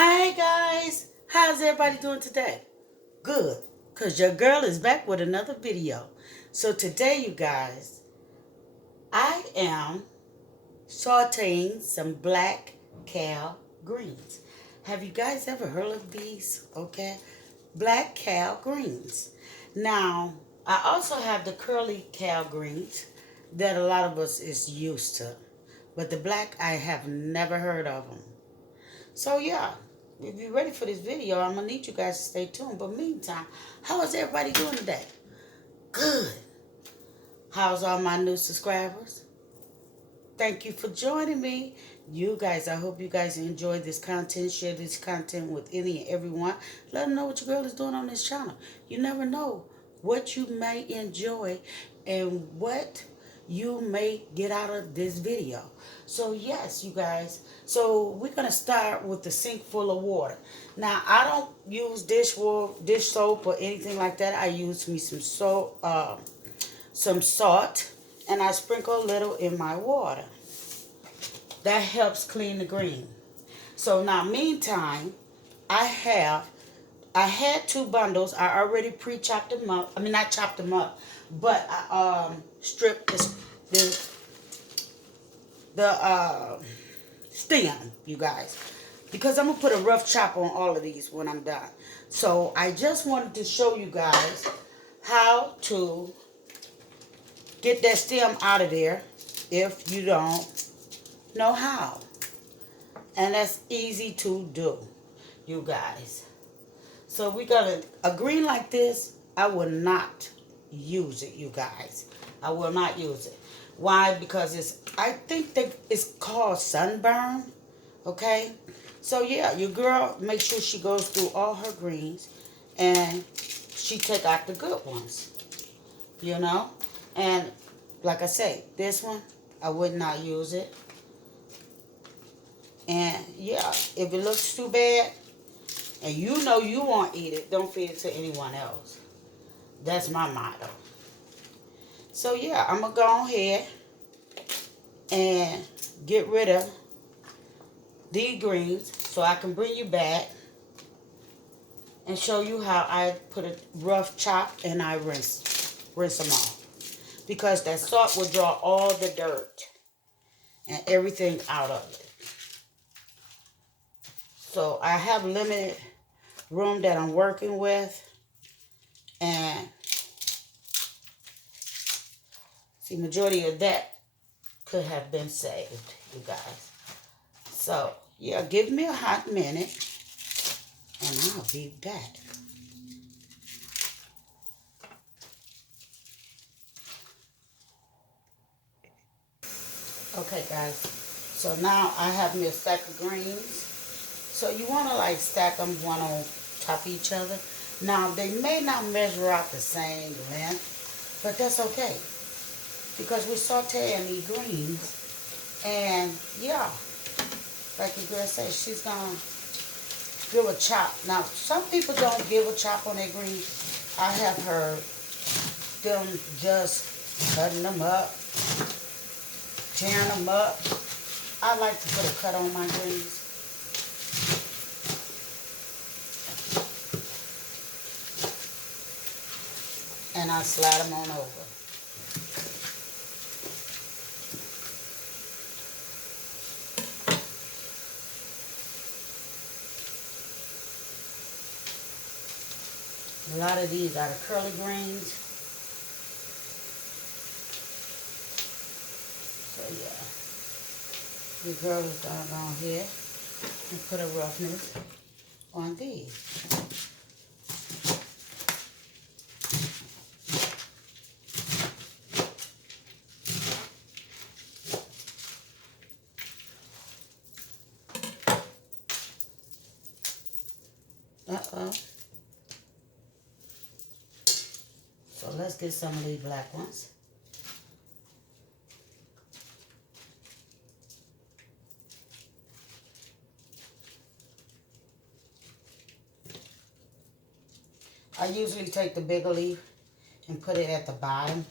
Hi guys, how's everybody doing today? Good, because your girl is back with another video. So today, you guys, I am sauteing some black kale greens. Have you guys ever heard of these? Okay, black kale greens. Now, I also have the curly kale greens that a lot of us is used to. But the black, I have never heard of them. So yeah, if you're ready for this video, I'm gonna need you guys to stay tuned. But meantime, how is everybody doing today? Good. How's all my new subscribers? Thank you for joining me. You guys, I hope you guys enjoy this content. Share this content with any and everyone. Let them know what your girl is doing on this channel. You never know what you may enjoy and what you may get out of this video. So yes, you guys. So we're gonna start with the sink full of water. Now I don't use dish soap or anything like that. I use me some salt, and I sprinkle a little in my water. That helps clean the green. So now, meantime, I had two bundles. I already pre-chopped them up. I mean, not chopped them up, but I stripped the stem, you guys, because I'm gonna put a rough chop on all of these when I'm done. So I just wanted to show you guys how to get that stem out of there if you don't know how. And that's easy to do, you guys. So we got a green like this. I will not use it, you guys. I will not use it. Why? Because I think that it's called sunburn. Okay? So yeah, your girl, make sure she goes through all her greens and she take out the good ones. You know? And like I say, this one, I would not use it. And yeah, if it looks too bad and you know you won't eat it, don't feed it to anyone else. That's my motto. So yeah, I'm going to go ahead and get rid of these greens so I can bring you back and show you how I put a rough chop and I rinse them off. Because that salt will draw all the dirt and everything out of it. So I have limited room that I'm working with, and see, majority of that could have been saved, you guys. So yeah, give me a hot minute and I'll be back. Okay guys, so now I have me a stack of greens. So you want to like stack them one on top of each other. Now they may not measure out the same length, but that's okay, because we're sauteing these greens. And yeah, like the girl said, she's gonna give a chop. Now some people don't give a chop on their greens. I have heard them just cutting them up, tearing them up. I like to put a cut on my greens. And I slide them on over. A lot of these are the curly greens. So yeah, the girl is gonna go on here and put a roughness on these. Uh-oh. So let's get some of these black ones. I usually take the bigger leaf and put it at the bottom.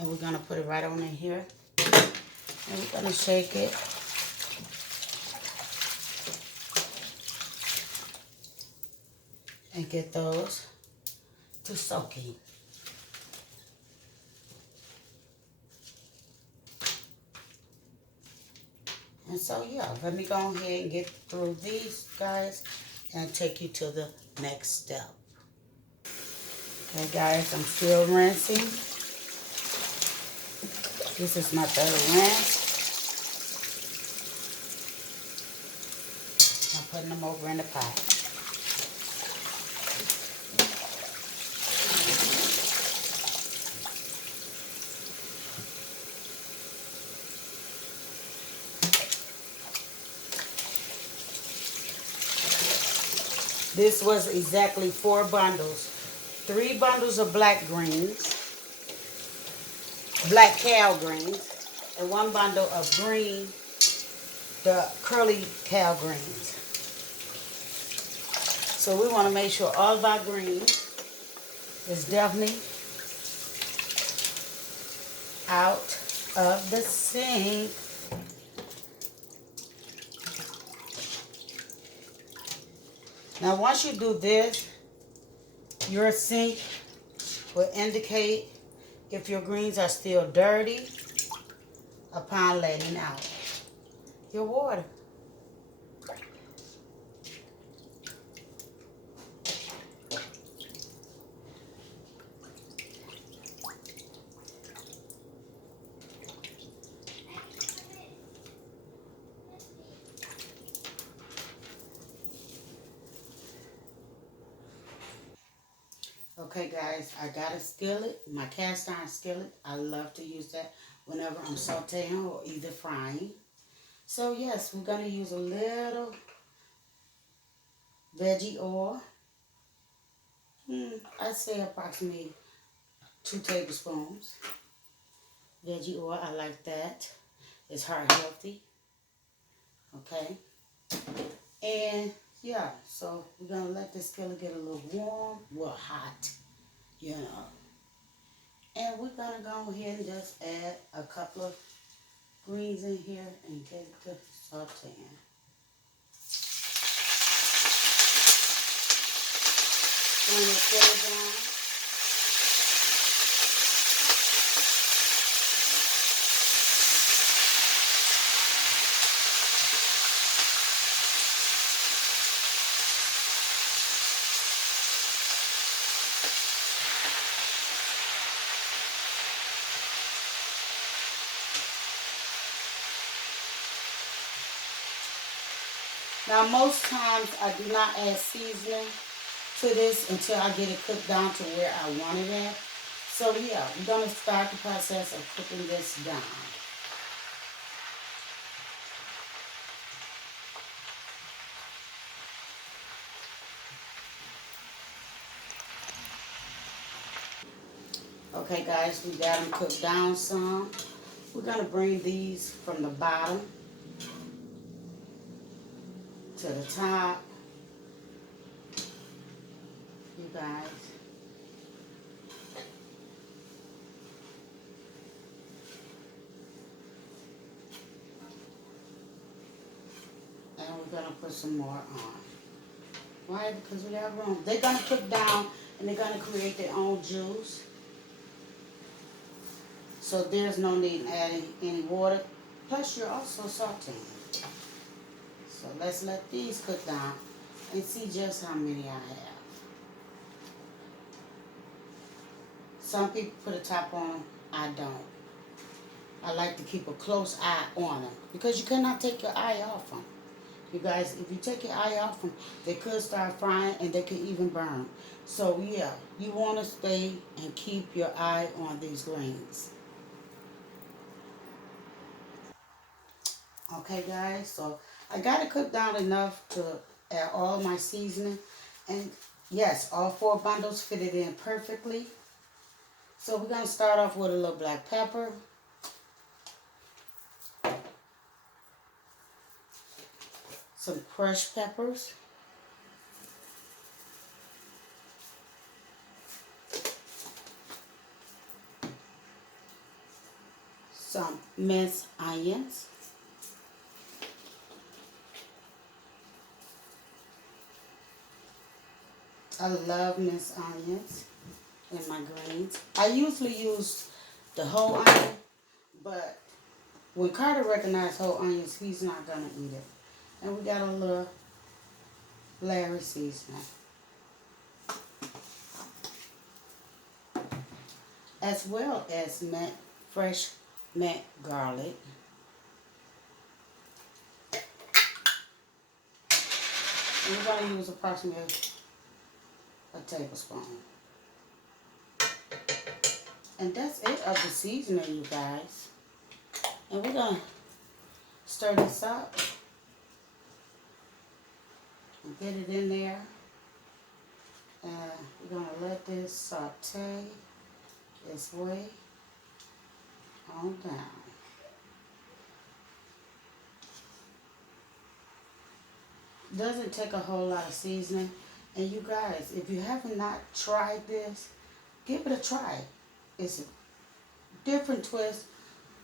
And we're going to put it right on in here. And we're going to shake it. And get those to soaking. And so, yeah, let me go ahead and get through these, guys, and take you to the next step. Okay, guys, I'm still rinsing. This is my third rinse. I'm putting them over in the pot. This was exactly 4 bundles. 3 bundles of black greens, black kale greens, and 1 bundle of green, the curly kale greens. So we want to make sure all of our greens is definitely out of the sink. Now once you do this, your sink will indicate if your greens are still dirty upon letting out your water. Okay, guys, I got a skillet, my cast iron skillet. I love to use that whenever I'm sauteing or either frying. So, yes, we're going to use a little veggie oil. I'd say approximately 2 tablespoons. Veggie oil, I like that. It's heart healthy. Okay. And, yeah, so we're going to let this skillet get a little warm, well, hot, you know. And we're going to go ahead and just add a couple of greens in here and get it to sauteing. Turn the skillet down. Now, most times I do not add seasoning to this until I get it cooked down to where I want it at. So, yeah, we're going to start the process of cooking this down. Okay, guys, we got them cooked down some. We're going to bring these from the bottom to the top. You guys. And we're going to put some more on. Why? Because we have room. They're going to cook down and they're going to create their own juice. So there's no need in adding any water. Plus you're also sauteing. So let's let these cook down and see just how many I have. Some people put a top on them. I don't. I like to keep a close eye on them because you cannot take your eye off them. You guys, if you take your eye off them, they could start frying and they could even burn. So yeah, you want to stay and keep your eye on these greens. Okay, guys, so I got it cooked down enough to add all my seasoning. And yes, all 4 bundles fitted in perfectly. So we're going to start off with a little black pepper. Some crushed peppers. some minced onions, I love minced onions in my greens. I usually use the whole onion, but when Carter recognizes whole onions, he's not going to eat it. And we got a little Larry seasoning, as well as fresh mint garlic. And we're going to use approximately a tablespoon. And that's it of the seasoning, you guys. And we're going to stir this up and get it in there. And we're going to let this saute its way on down. Doesn't take a whole lot of seasoning. And you guys, if you have not tried this, give it a try. It's a different twist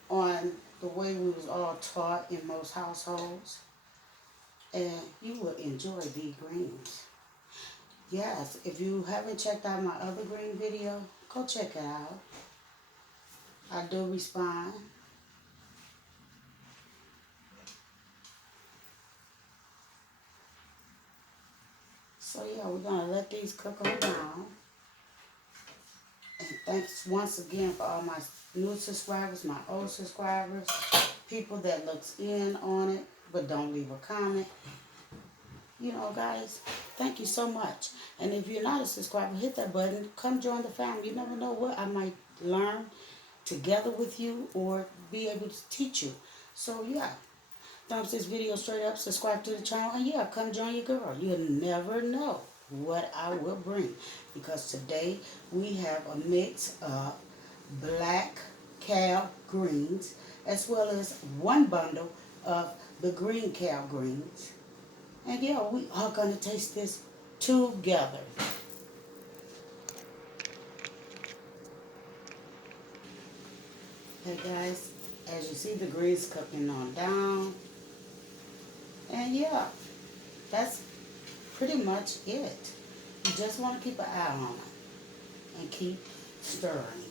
on the way we was all taught in most households. And you will enjoy these greens. Yes, if you haven't checked out my other green video, go check it out. I do respond. So yeah, we're going to let these cook on down. And thanks once again for all my new subscribers, my old subscribers, people that looks in on it but don't leave a comment. You know, guys, thank you so much. And if you're not a subscriber, hit that button. Come join the family. You never know what I might learn together with you or be able to teach you. So yeah, thumbs this video straight up, subscribe to the channel, and yeah, come join your girl. You'll never know what I will bring, because today we have a mix of black kale greens as well as one bundle of the green kale greens. And yeah, we are going to taste this together. Hey guys, as you see, the greens cooking on down. And yeah, that's pretty much it. You just want to keep an eye on it and keep stirring.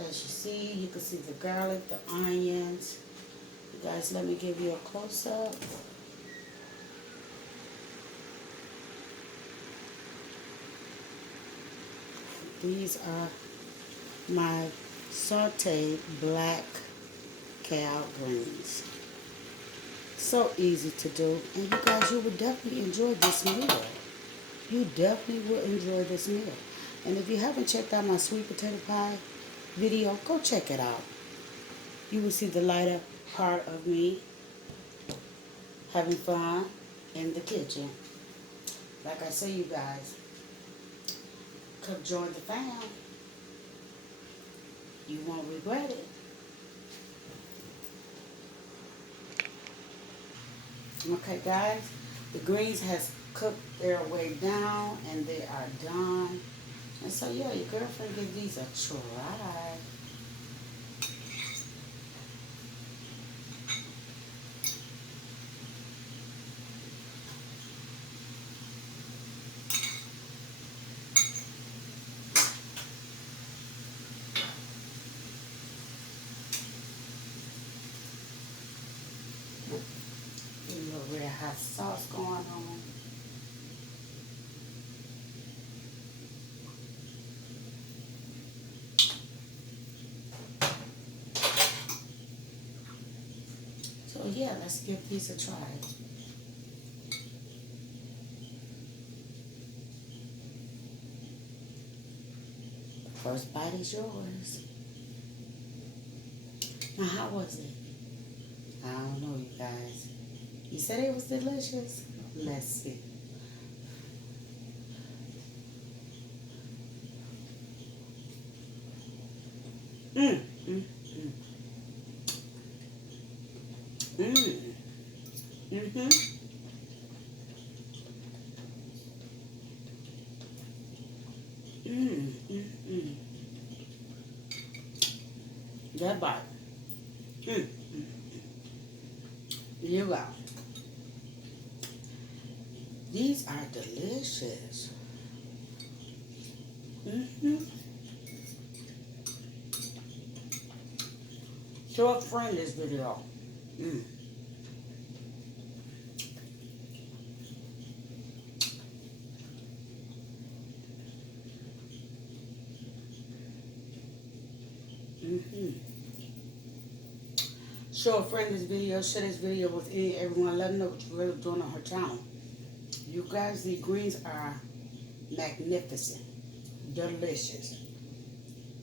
As you see, you can see the garlic, the onions. You guys, let me give you a close-up. These are my sauteed black kale greens. So easy to do. And you guys, you would definitely enjoy this meal. You definitely will enjoy this meal. And if you haven't checked out my sweet potato pie video, go check it out. You will see the lighter part of me having fun in the kitchen. Like I say, you guys, come join the fam. You won't regret it. Okay, guys, the greens has cooked their way down and they are done. And so, yeah, your girlfriend give these a try. A little red hot sauce going on. So yeah, let's give these a try. First bite is yours. Now, how was it? I don't know, you guys. You said it was delicious. Let's see. Mmm. That bite. You go. These are delicious. Show a friend this video. Show a friend this video. Share this video with everyone. Let them know what you're really doing on her channel. You guys, the greens are magnificent, delicious,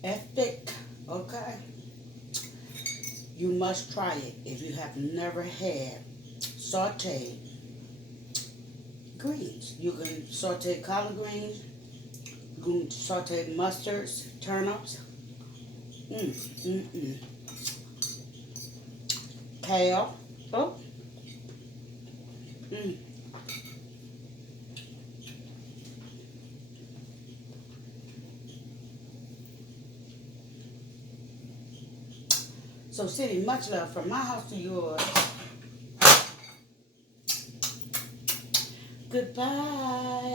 epic. Okay, you must try it if you have never had sauteed greens. You can saute collard greens. You can saute mustards, turnips. Kale. Oh. So, City, much love from my house to yours. Goodbye.